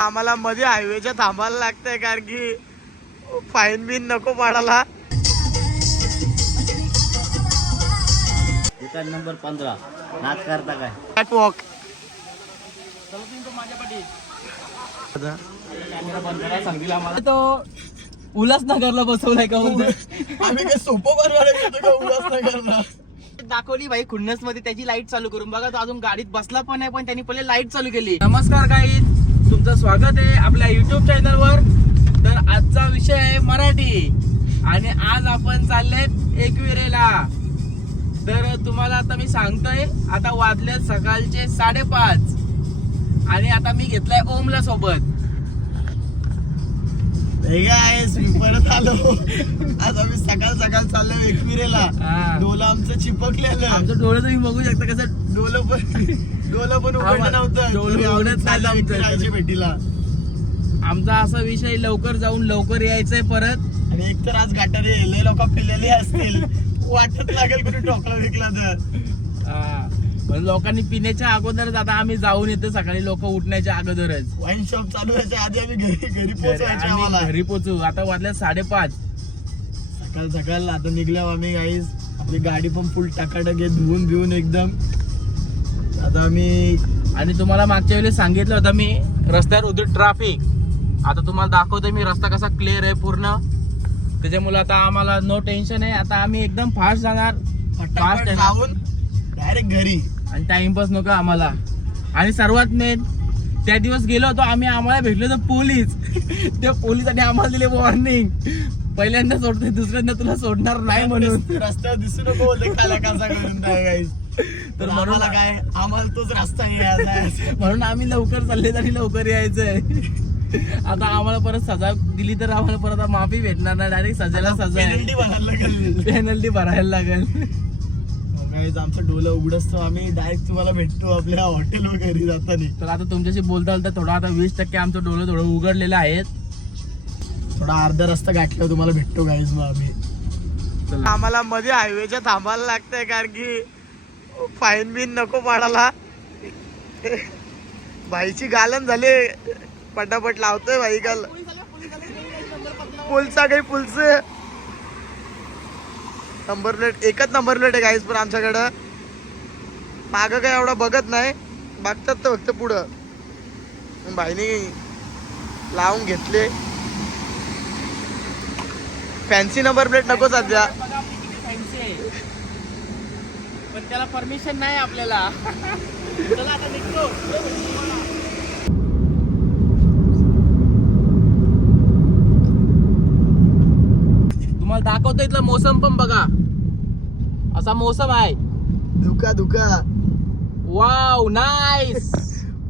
आम्हाला मध्ये हायवेच्या थांबायला लागतंय कारण की फाईन बिन नको पाडायला. दुकान नंबर पंधरा. नाच करता काय? कॅटवॉक तो उल्हासनगरला बसवलाय का आम्ही काय सोपं बरोबर दाखवली भाई खुन्नसमध्ये त्याची लाइट चालू करून. बघा तो अजून गाडीत बसला पण नाही पण त्यांनी पहिले लाइट चालू केली. नमस्कार काही स्वागत आहे आपल्या युट्यूब चॅनल वर. तर आजचा विषय आहे मराठी. आणि आज आपण चालले एकविरेला. तर तुम्हाला आता मी सांगतोय आता वाजले सकाळचे साडेपाच. आणि आता मी घेतलाय ओमला सोबत. मी परत आलो. आज आम्ही सकाळ सकाळ चाललो एकविरेला. डोलं आमचं चिपकलेलं. आमचं डोळं तुम्ही बघू शकता कसं डोलं पण डोलं पण उघडलं नव्हतं. भेटीला. आमचा असा विषय लवकर जाऊन लवकर यायचंय परत. आणि एकतर आज गाठारे लय लोक पिलेले असतील. वाटत लागेल कोणी टोकला विकला तर. हा. पण लोकांनी पिण्याच्या अगोदरच आता आम्ही जाऊन येतो सकाळी लोक उठण्याच्या अगोदरच. वाईन शॉप चालू व्हायच्या आधी आम्ही घरी घरी पोहोचवायचे आम्ही आम्हाला. घरी पोचू आता वाजल्या साडेपाच. सकाळ सकाळ आता निघल्या आम्ही गाईस आपली गाडी पण फुल टाकाटक आहे धुवून भिवून एकदम. आता आम्ही आणि तुम्हाला मागच्या वेळेस सांगितलं होतं मी रस्त्यावर होती ट्रॅफिक आता तुम्हाला दाखवतो मी रस्ता कसा क्लिअर आहे पूर्ण. त्याच्यामुळे आता आम्हाला नो टेन्शन आहे. आता आम्ही एकदम फास्ट जाणार. फास्ट? जाऊन डायरेक्ट घरी. आणि टाइमपास नको आम्हाला. आणि सर्वात मेन त्या दिवस गेलो होतो आम्ही आम्हाला भेटलो होतो पोलीस. त्या पोलिसांनी आम्हाला दिले वॉर्निंग पहिल्यांदा सोडतोय दुसऱ्यांदा तुला सोडणार नाही म्हणून. रस्त्यावर दिसू नको बोलते काला कसा करून गाईस तर म्हणून- काय? आम्हाला तोच रस्ता. म्हणून आम्ही लवकर चालले आणि लवकर यायचंय. आता आम्हाला परत सजा दिली तर आम्हाला परत माफी भेटणार नाही. डायरेक्ट सजाला सजा पेनल्टी भरायला लागेल. पेनल्टी भरायला लागेल. आमचं डोलं उघडच आम्ही डायरेक्ट तुम्हाला भेटतो आपल्या हॉटेल वगैरे जाताना. तर आता तुमच्याशी बोलता बोलता थोडं आता वीस टक्के आमचं डोळं थोडं उघडलेलं आहे थोडा अर्धा रस्ता गाठला तुम्हाला भेटतो गाईज मग आम्ही. आम्हाला मध्ये हायवेच्या थांबायला लागतंय कारण की फाईन बिन नको पाडायला. भाईची गालन झाले. पटापट लावतोय भाई गाल पुलचा काही पुलच नंबर प्लेट एकच नंबर प्लेट आहे गाईज पण आमच्याकडं. मागं काय एवढं बघत नाही. बघतात तर फक्त पुढं. भाईने लावून घेतले. फॅन्सी नंबर प्लेट नको सध्या. पण त्याला परमिशन नाही आपल्याला. चला आता निघतो तुम्हाला दाखवतो इथला मोसम पण बघा. असा मोसम आहे. धुका धुका. Wow nice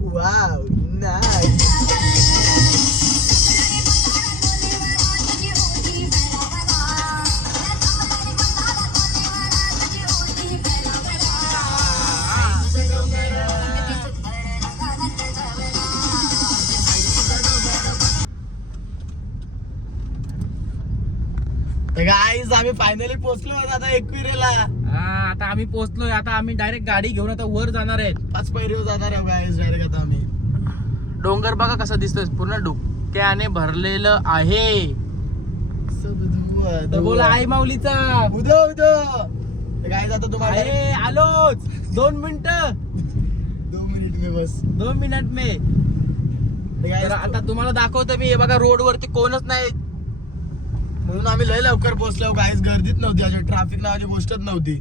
wow nice guys आम्ही फायनली पोहोचलो आता एकविरेला. आता आम्ही पोहोचलोय. आता आम्ही डायरेक्ट गाडी घेऊन आता वर जाणार आहेत. पाच पैरीवर जाणार आहे गाईज डायरेक्ट आता आम्ही. डोंगर बघा कसा दिसतोय. पूर्ण डुक्क्याने भरलेलं आहे. तर बोला आई माऊलीचा. उदो उदो. गाईज आता तुम्हाला आहे आलोच. दोन मिनिट. दो मिनिट में बस. दोन मिनिट मे. आता तुम्हाला दाखवतो मी. हे बघा रोड वरती कोणच नाही. म्हणून आम्ही लय लवकर पोहोचलो गाईज गर्दीत नव्हती. अजून ट्रॅफिक नावाची गोष्टच नव्हती.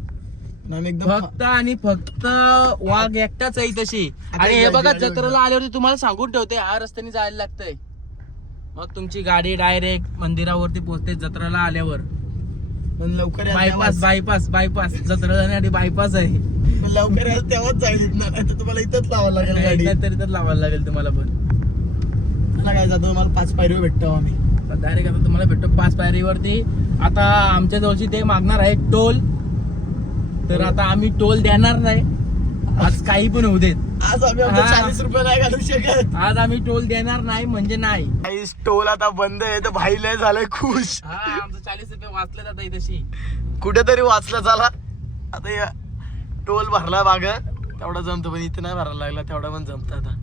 पण आम्ही एकदम फक्त आणि फक्त वाघ एकटाच आहे तशी. आणि हे बघा जत्रेला आल्यावरती तुम्हाला सांगून ठेवते हा रस्त्याने जायला लागतंय. मग तुमची गाडी डायरेक्ट मंदिरावरती पोहोचते जत्रेला आल्यावर. पण लवकर बायपास. बायपास बायपास जत्रा जाण्यासाठी बायपास आहे. पण लवकर तेव्हाच जाईल इथनं. नाही तर तुम्हाला इथंच लावावं लागेल गाडी. एकदा तरी तर लावायला लागेल तुम्हाला पण. चला काय जातो मला पाच पायरीवर भेटतो आम्ही. डायरेक्ट आता तुम्हाला भेटतो पाच पायरीवरती. आता आमच्या जवळची ते मागणार आहे टोल. तर आता आम्ही टोल देणार नाही. आज काही पण होऊ देत. आज आम्ही आमचे हा. चाळीस रुपये नाही घालू शकत. आज आम्ही टोल देणार नाही म्हणजे नाही. टोल आता बंद आहे तर भाई लय झालंय खुश. हा आमचं चाळीस रुपये वाचले आता इथशी. कुठेतरी वाचलं चला. आता या टोल भरला माग. तेवढा जमतो पण इथे नाही भरायला लागला तेवढा पण जमत आता.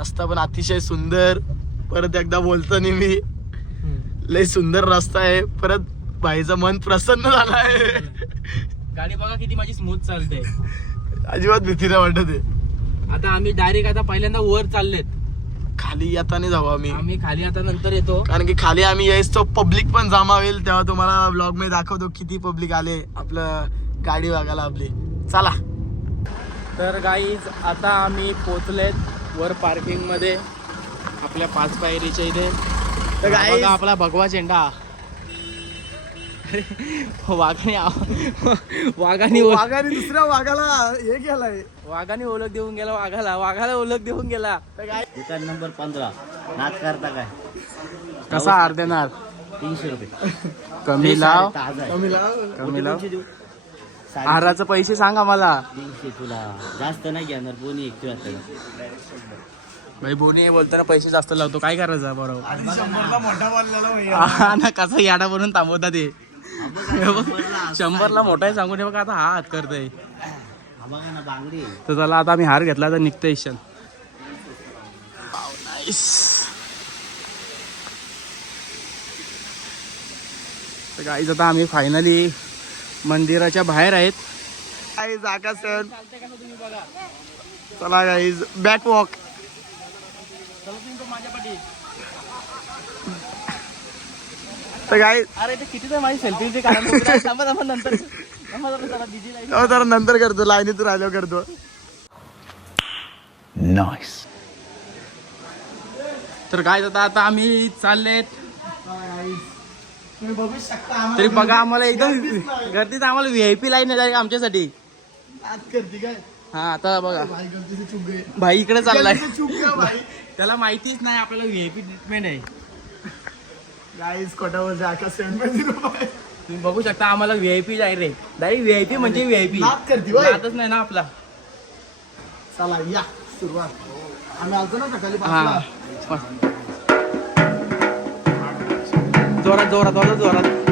रस्ता पण अतिशय सुंदर. परत एकदा बोलतो नाही मी. लय सुंदर रस्ता आहे. परत भाईचं मन प्रसन्न झालं आहे गाडी बघा किती माझी स्मूथ चालते. अजिबात भीती नाही वाटत आहे आता आम्ही डायरेक्ट आता पहिल्यांदा वर चाललेत. खाली येताना जाऊ आम्ही. आम्ही खाली आता नंतर येतो. कारण की खाली आम्ही यायच तो पब्लिक पण जमा होईल तेव्हा तुम्हाला ब्लॉगमध्ये दाखवतो किती पब्लिक आले. आपलं गाडी बघायला आपली. चला. तर गाईज आता आम्ही पोचलेत वर पार्किंगमध्ये. आपल्या पाच पायरीच्या इथे. तर हा बघा आपला भगवा झेंडा. वाघाने वाघाने ओळ- वाघाने दुसऱ्या वाघाला हे केलंय. वाघाने ओळख देऊन गेला वाघाला. वाघाला ओळख देऊन गेला. दुकान नंबर पंधरा. नाच करता काय? कसा हार देणार? तीनशे रुपये. कमी लाव. कमी लाव. कमी लाव. हाराचे पैसे सांगा मला. तीनशे तुला. जास्त नाही घेणार कोणी एक भाई बोनी बोलताना पैसे जास्त लावतो. काय करायचं बरोबर. हा ना कसा याडा बनून थांबवता ते. शंभरला मोठा आहे सांगून हे बघा आता हा हात करतोय. हा. तर चला आता आम्ही हार घेतला तर निघतोय शन तर गाईज आता आम्ही फायनली मंदिराच्या बाहेर आहेत. आकाश सर चला गाईज बॅक वॉक तर गाईज अरे ते किती तर माझी सेल्फी कारण नंतर. हो जरा नंतर करतो. लाईनीत राहिल्यावर करतो. तर काय आता आता आम्ही चाललेत. शकता तरी बघा आम्हाला एकदम गर्दीत आम्हाला व्हीआयपी लाईन आहे आमच्यासाठी. काय? हा आता बघा. भाई करते चुक गए भाई इकडे चाललाय. भाई. त्याला माहितीच नाही आपल्याला व्हीआयपी ट्रीटमेंट आहे. रुपये तुम्ही बघू शकता आम्हाला व्हीआयपी आहे. रे डायरेक्ट व्हीआयपी म्हणजे व्हीआयपी नाद करते होय. नादच नाही ना आपला. चला या सुरुवात. आम्ही आलतो ना सकाळी हा. पाचला. जोरात जोरात जोरात जोरात.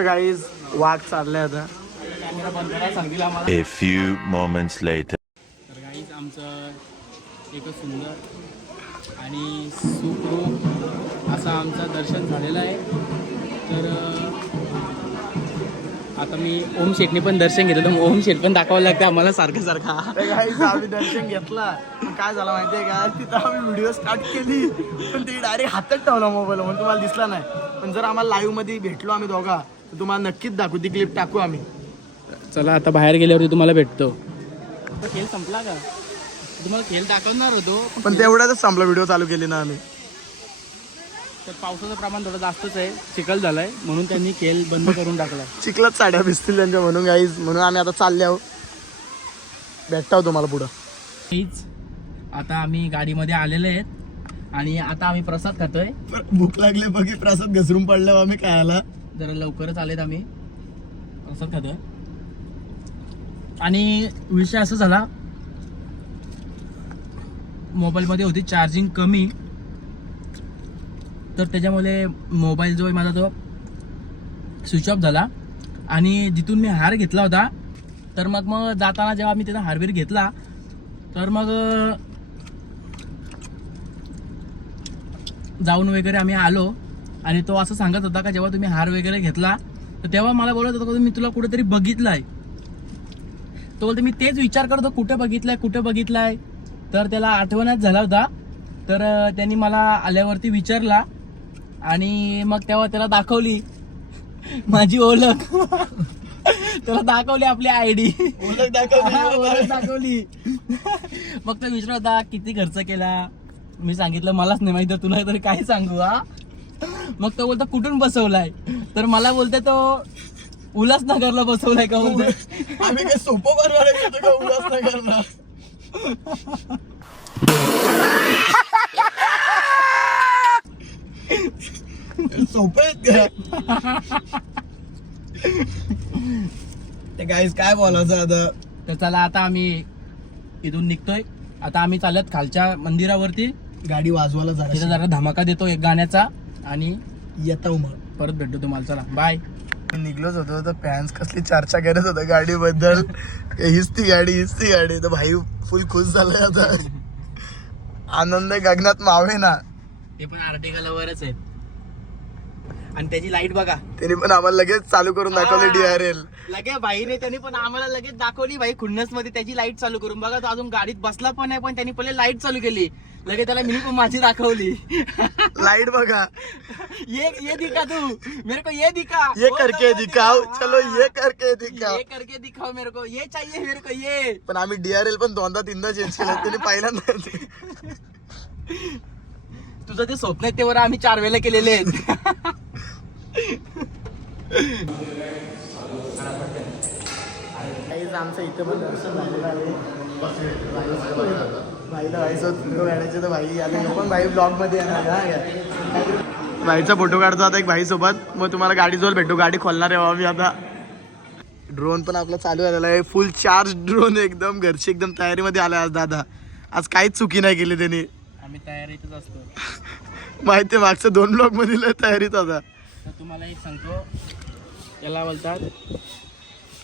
तर गाईज वाघ चाललाय आता. कॅमेरा बंद करा सांगितलं आम्हाला A few moments later. तर काहीच आमचं एकच सुंदर आणि सुखरूप असं आमचं दर्शन झालेलं आहे. तर आता मी ओम शेटने पण दर्शन घेतलं तर ओम शेट पण दाखवावं लागतं आम्हाला सारखं सारखं. गाईज आम्ही दर्शन घेतला. पण काय झालं माहितीये का? तिथं आम्ही व्हिडिओ स्टार्ट केली पण ती डायरेक्ट हातात ठेवला मोबाईल म्हणून तुम्हाला दिसला नाही. पण जर आम्हाला लाईव्हमध्ये भेटलो आम्ही दोघा तर तुम्हाला नक्कीच दाखवू ती क्लिप टाकू आम्ही. चला आता बाहेर गेल्यावरती तुम्हाला भेटतो. खेळ संपला का? तुम्हाला खेळ दाखवणार होतो. पण तेवढ्याच संपला व्हिडिओ चालू केली ना आम्ही. तर पावसाचं प्रमाण थोडं जास्तच आहे चिखल झालाय म्हणून त्यांनी खेळ बंद करून टाकला चिखलात साड्या भिजतील त्यांच्या म्हणून गाईज म्हणून आम्ही आता चालले आहो भेटता तुम्हाला पुढं. हीच आता आम्ही गाडीमध्ये आलेले आहेत आणि आता आम्ही प्रसाद खातोय. भूक लागली बघी प्रसाद घसरून पडल्यावर आम्ही काय आला जरा लवकरच आलेत आम्ही. प्रसाद खातोय. आणि विषय असा झाला मोबाईलमध्ये होती चार्जिंग कमी. तर त्याच्यामुळे मोबाईल जो आहे माझा तो स्विच ऑफ झाला. आणि जिथून मी हार घेतला होता तर मग मग जाताना जेव्हा मी तिथं हारबीर घेतला तर मग जाऊन वगैरे आम्ही आलो. आणि तो असं सांगत होता का जेव्हा तुम्ही हार वगैरे घेतला तर तेव्हा मला बोलत होता मी तुला कुठेतरी बघितलाय. तो बोलतो मी तेच विचार करतो कुठे बघितलाय कुठे बघितलाय? तर त्याला आठवणच झाला होता. तर त्यांनी मला आल्यावरती विचारला आणि मग तेव्हा त्याला दाखवली. माझी ओळख. त्याला दाखवली आपली आय डी. ओळख दाखवली. ओळख दाखवली. मग तो विचारत होता किती खर्च केला? मी सांगितलं मलाच नाही माहिती तुला तरी काय सांगू हा. मग तो बोलतो कुठून बसवलाय? तर मला बोलते तो उल्हासनगरला बसवलाय का बोलते आम्ही काय सोपं बरवायला घेतो का उल्हासनगरला? ते गाईज काय बोलायचं आता? तर चला आता आम्ही इथून निघतोय. आता आम्ही चालत खालच्या मंदिरावरती. गाडी वाजवायला तिथे जरा धमाका देतो एक गाण्याचा. आणि येतो मग परत भेटतो तुम्हाला. चला बाय निघलोच होतो तर फॅन्स कसली चर्चा करत होता गाडीबद्दल. हीच ती गाडी हीच ती गाडी. तर भाई फुल खुश झालाय आता. आनंद गगनात मावे ना. ते पण आर्टिकल वरच आहेत. आणि त्याची लाइट बघा. त्यांनी पण आम्हाला लगेच चालू करून दाखवले. डीआरएल लगे भाईने त्यांनी पण आम्हाला लगेच दाखवली. भाई खुन्नसमध्ये त्याची लाइट चालू करून. बघा तो अजून गाडीत बसला पण नाही पण त्यांनी पहिले लाइट चालू केली. लगे त्याला मी पण माझी दाखवली. लाइट बघा. ये ये दिखा तू. मेरे को ये दिखा. ये करके दिखाओ. दिखा. चलो. ये करके दिखाओ. ये करके दिखाओ मेरे को. ये चाहिए मेरे को ये. पण आम्ही डीआरएल पण दोनदा तीनदा चेंज केलं. त्यांनी पहिल्यांदा तुझं ते स्वप्न आहे तेवढं आम्ही चार वेळेला केलेले आहेत. आमचं इथं पण दर्शन झालेलं आहे. भाईला भाईसोबत फोटो काढायचे तर भाई आता पण भाई ब्लॉगमध्ये येणार भाईचा फोटो काढतो आता एक भाई सोबत. मग तुम्हाला गाडी जवळ भेटू. गाडी खोलणार आहे आम्ही आता. ड्रोन पण आपला चालू झालेला आहे. फुल चार्ज ड्रोन एकदम. घरची एकदम तयारीमध्ये आलाय आज दादा. आज काहीच चुकी नाही केली त्यांनी. आम्ही तयारीतच असतो. माहिती आहे मागच्या दोन ब्लॉगमध्ये लय तयारीत तर तुम्हाला एक सांगतो. याला बोलतात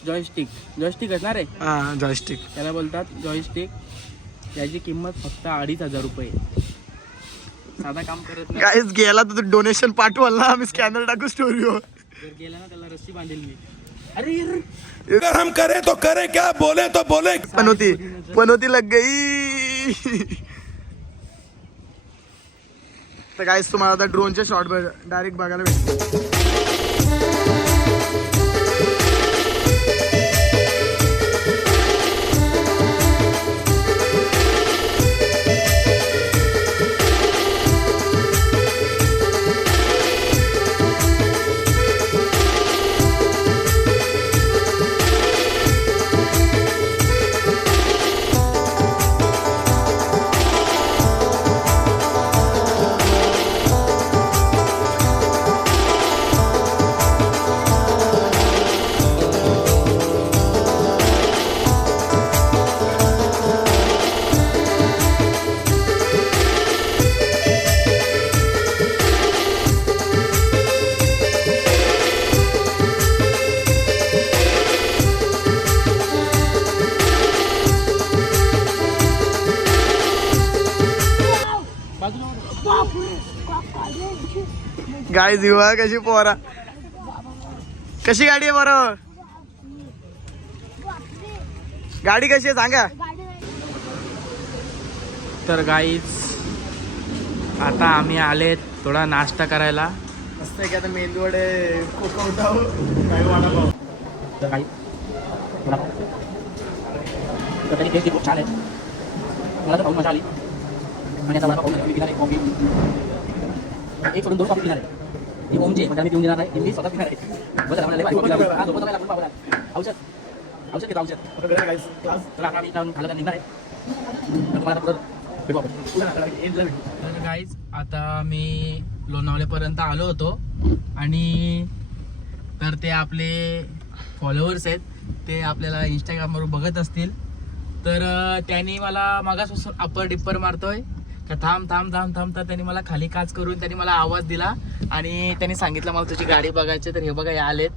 जॉयस्टिक जॉयस्टिक असणार रे हा जॉयस्टिक त्याला बोलतात जॉयस्टिक याची किंमत फक्त अडीच हजार रुपये. साधा काम करत नाही. काहीच गेला तर डोनेशन पाठवाल ना. आम्ही स्कॅनर टाकू स्टोरीवर जर गेला ना त्याला रस्सी बांधेल मी. अरे यार, अगर हम करें तो करें क्या बोले तो बोले. पण होती पण होती लग गई. तर काहीच तुम्हाला आता ड्रोनचे शॉट डायरेक्ट बघायला भेटतो गाडी दिवा कशी पोरा? कशी गाडी आहे बरं गाडी कशी आहे सांगा. तर गाईच आता आम्ही आलेत थोडा नाश्ता करायला. मस्त आहे की आता मेंदू वडे कोका उठाव काही वडापाव तर काही तर त्याची टेस्ट खूप छान आहे. मला तर खाऊन मजा आली. आणि आता मला कॉफी एक सोडून दोन कॉफी पिणार आहे. ही ओमची म्हणजे आम्ही पिऊन देणार मी स्वतः पिणार आहे. आम्हाला. औषध. औषध घेतो औषध. निघणार आहे. गाईज आता मी लोणावळेपर्यंत आलो होतो. आणि तर ते आपले फॉलोअर्स आहेत. ते आपल्याला इंस्टाग्रामवर बघत असतील. तर त्यांनी मला मागासपासून अप्पर डिप्पर मारतोय. का थांब थांब थांब थांब तर त्यांनी मला खाली काच करून त्यांनी मला आवाज दिला आणि त्यांनी सांगितलं मला तुझी गाडी बघायची तर हे बघा हे आलेत.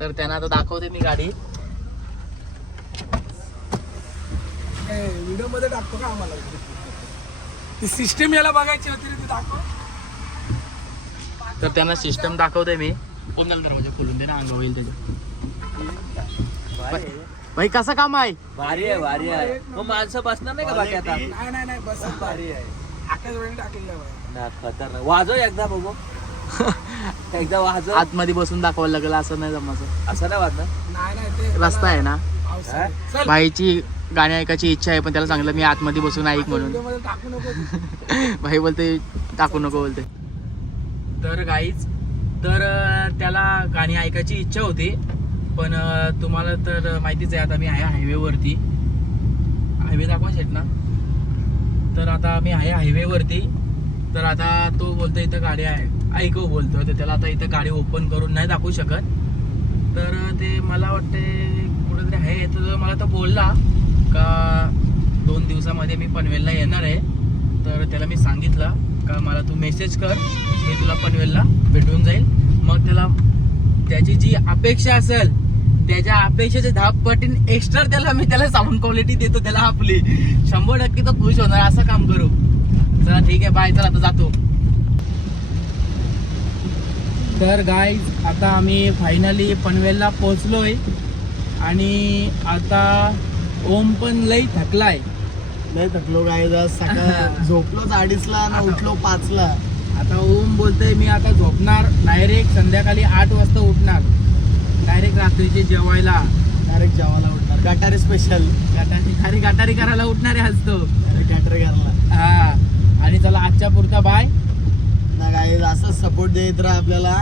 तर त्यांना आता दाखवते मी गाडी. व्हिडिओमध्ये टाकतो का आम्हाला? ती सिस्टीम याला बघायची होती ती दाखव. तर त्यांना सिस्टम दाखवते मी. कोणाला दरवाजा खोलून दे ना अंग होईल त्याच्या भाई कसं काम आहे? भारी आहे भारी आहे. मग माणसं बसणार नाही का बाकी आता? नाही नाही नाही बस भारी आहे. आकाश वेळी टाकलेलं आहे ना खतरनाक. वाजव एकदा बघू. एकदा वाजव. आतमध्ये बसून दाखवायला लागलं असं नाही जमायचं असं नाही वाजणार? नाही नाही ते रस्ता आहे ना? पावसाळ्यात. हा? चल. भाईची गाणी ऐकायची इच्छा आहे पण त्याला सांगितलं मी आतमध्ये बसून ऐक म्हणून. टाकू नको. भाई बोलते टाकू नको बोलते. तर गाईच तर अं, त्याला गाणी ऐकायची इच्छा होती. पण तुम्हाला तर माहितीच आहे आता मी आहे हायवेवरती हायवे दाखवा शेट ना. तर आता मी आहे हायवेवरती तर आता तो बोलतो इथं गाडी आहे. ऐकव हो, बोलतो. तर त्याला आता इथं गाडी ओपन करून नाही दाखवू शकत. तर ते मला वाटते कुठेतरी आहे. तर मला तो बोलला का दोन दिवसामध्ये मी पनवेलला येणार आहे. तर त्याला मी सांगितलं का मला तू मेसेज कर. मी तुला पनवेलला भेटून जाईल. मग त्याला त्याची जी अपेक्षा असेल त्याच्या अपेक्षेचे दहा पटीन एक्स्ट्रा त्याला मी त्याला साऊंड क्वालिटी देतो त्याला आपली. शंभर टक्के तो खुश होणार असं काम करू. चला ठीक आहे बाय चला आता जातो. तर गाय आता आम्ही फायनली पनवेलला पोहोचलोय. आणि आता ओम पण लई थकलाय. नाही थकलो काय सकाळ झोपलोच अडीचला ना उठलो पाचला. आता ओम बोलतोय मी आता झोपणार. डायरेक्ट संध्याकाळी आठ वाजता उठणार. डायरेक्ट रात्रीचे जेवायला. डायरेक्ट जेवायला उठणार. गटारी स्पेशल गाठारी खारी गाठारी करायला उठणार आहे आज तो गटारी घरला हा. आणि चला आजच्या पुरता बाय ना काय असं सपोर्ट देत राहा आपल्याला.